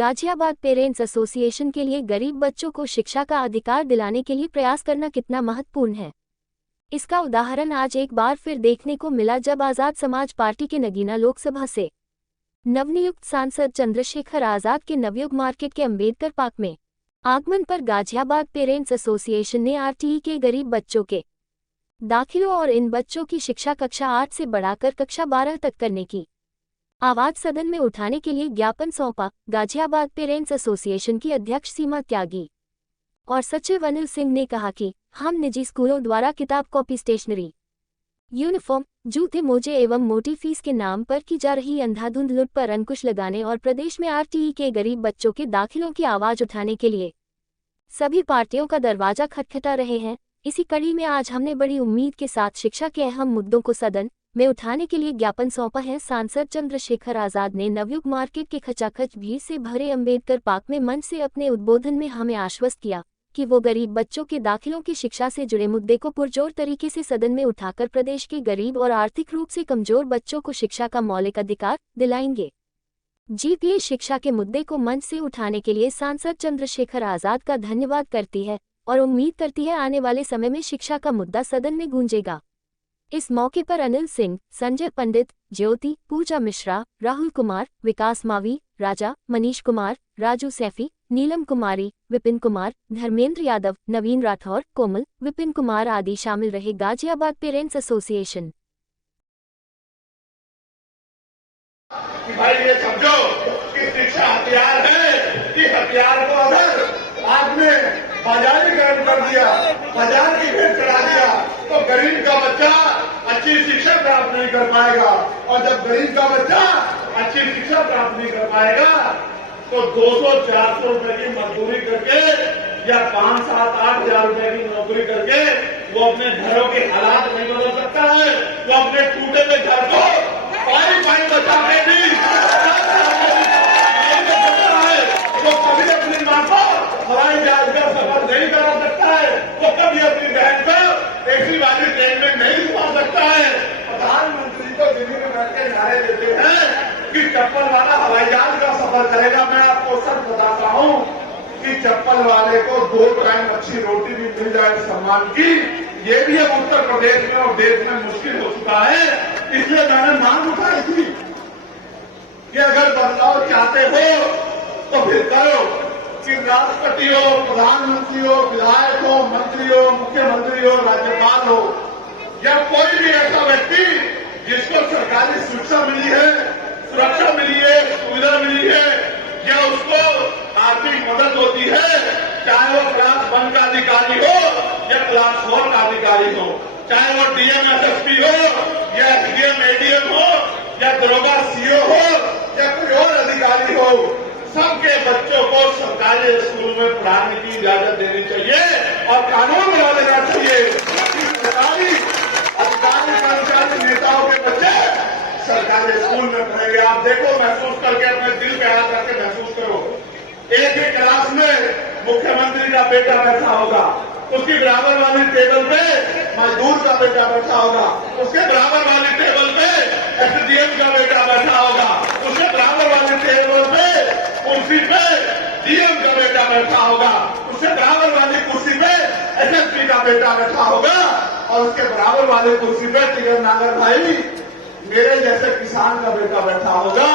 Ghaziabad parents association के लिए गरीब बच्चों को शिक्षा का अधिकार दिलाने के लिए प्रयास करना कितना महत्वपूर्ण है, इसका उदाहरण आज एक बार फिर देखने को मिला जब आज़ाद समाज पार्टी के नगीना लोकसभा से नवनियुक्त सांसद चंद्रशेखर आज़ाद के नवयुग मार्केट के अंबेडकर पार्क में आगमन पर गाजियाबाद पेरेंट्स एसोसिएशन ने आरटीई के गरीब बच्चों के दाखिलों और इन बच्चों की शिक्षा कक्षा 8 से बढ़ाकर कक्षा 12 तक करने की आवाज सदन में उठाने के लिए ज्ञापन सौंपा। गाजियाबाद पेरेंट्स एसोसिएशन की अध्यक्ष सीमा त्यागी और सचिव अनिल सिंह ने कहा कि हम निजी स्कूलों द्वारा किताब, कॉपी, स्टेशनरी, यूनिफॉर्म, जूते, मोजे एवं मोटी फीस के नाम पर की जा रही अंधाधुंध लूट पर अंकुश लगाने और प्रदेश में आरटीई के गरीब बच्चों के दाखिलों की आवाज उठाने के लिए सभी पार्टियों का दरवाजा खटखटा रहे हैं। इसी कड़ी में आज हमने बड़ी उम्मीद के साथ शिक्षा के अहम मुद्दों को सदन में उठाने के लिए ज्ञापन सौंपा है। सांसद चंद्रशेखर आज़ाद ने नवयुग मार्केट के खचाखच भीड़ से भरे अंबेडकर पार्क में मंच से अपने उद्बोधन में हमें आश्वस्त किया कि वो गरीब बच्चों के दाखिलों की शिक्षा से जुड़े मुद्दे को पुरजोर तरीके से सदन में उठाकर प्रदेश के गरीब और आर्थिक रूप से कमजोर बच्चों को शिक्षा का मौलिक अधिकार दिलाएंगे। जीपीए शिक्षा के मुद्दे को मंच से उठाने के लिए सांसद चंद्रशेखर आज़ाद का धन्यवाद करती है और उम्मीद करती है आने वाले समय में शिक्षा का मुद्दा सदन में गूंजेगा। इस मौके पर अनिल सिंह, संजय पंडित, ज्योति, पूजा मिश्रा, राहुल कुमार, विकास मावी, राजा, मनीष कुमार, राजू सैफी, नीलम कुमारी, विपिन कुमार, धर्मेंद्र यादव, नवीन राठौर, कोमल, विपिन कुमार आदि शामिल रहे। Ghaziabad parents association. भाई ये समझो कि शिक्षा हथियार है कि हथियार को अगर आपने बाजारीकरण कर दिया, बाजार की भेंट चढ़ा दिया तो गरीब का बच्चा अच्छी शिक्षा प्राप्त नहीं कर पाएगा। और जब गरीब का बच्चा अच्छी शिक्षा प्राप्त नहीं कर पाएगा तो 200-400 रुपए की मजदूरी करके या 5-7-8 हजार रुपए की नौकरी करके वो अपने घरों के हालात नहीं बदल सकता है। वो अपने टूटे हुए घर को पाई बचा के भी वो कभी अपनी मां को हवाई जहाज का सफर नहीं करा सकता है। वो कभी अपनी बहन को एसी वाली ट्रेन में नहीं घुमा सकता है। प्रधानमंत्री तो दिल्ली में बैठ के नारे देते हैं कि चप्पल वाला हवाई जहाज का सफर करेगा। मैं आपको सच बताता हूं कि चप्पल वाले को 2 टाइम अच्छी रोटी भी मिल जाए सम्मान की, ये भी अब उत्तर प्रदेश में और देश में मुश्किल हो चुका है। इसलिए मैंने मांग उठाई थी कि अगर बदलाव चाहते हो तो फिर करो कि राष्ट्रपति हो, प्रधानमंत्री हो, विधायक हो, मंत्री हो, मुख्यमंत्री हो, राज्यपाल हो या कोई भी ऐसा व्यक्ति जिसको सरकारी शिक्षा मिली है, सुरक्षा मिली है, सुविधा मिली है या उसको आर्थिक मदद होती है, चाहे वो क्लास 1 का अधिकारी हो या क्लास 4 का अधिकारी हो, चाहे वो डीएम एसएसपी हो या एसडीएम एडीएम हो या दरोगा सीओ हो या कोई और अधिकारी हो, सबके बच्चों को सरकारी स्कूल में पढ़ाने की इजाजत देनी चाहिए और कानून बना देना चाहिए कि सरकारी अधिकारी, कर्मचारी, नेताओं के बच्चे सरकारी स्कूल में पढ़ेंगे। आप देखो, महसूस करके अपने दिल पे हाथ रख के महसूस करो। एक ही क्लास में मुख्यमंत्री का बेटा बैठा होगा, उसकी बराबर वाली टेबल पे मजदूर का बेटा बैठा होगा, उसके बराबर वाली टेबल पे एसडीएम का बेटा बैठा होगा, उसके बराबर वाली टेबल पे कुर्सी पे डीएम का बेटा बैठा होगा, उसके बराबर वाली कुर्सी पे एसएसपी का बेटा बैठा होगा और उसके बराबर वाली कुर्सी पे टिगर नागर भाई मेरे जैसे किसान का बेटा बैठा होगा।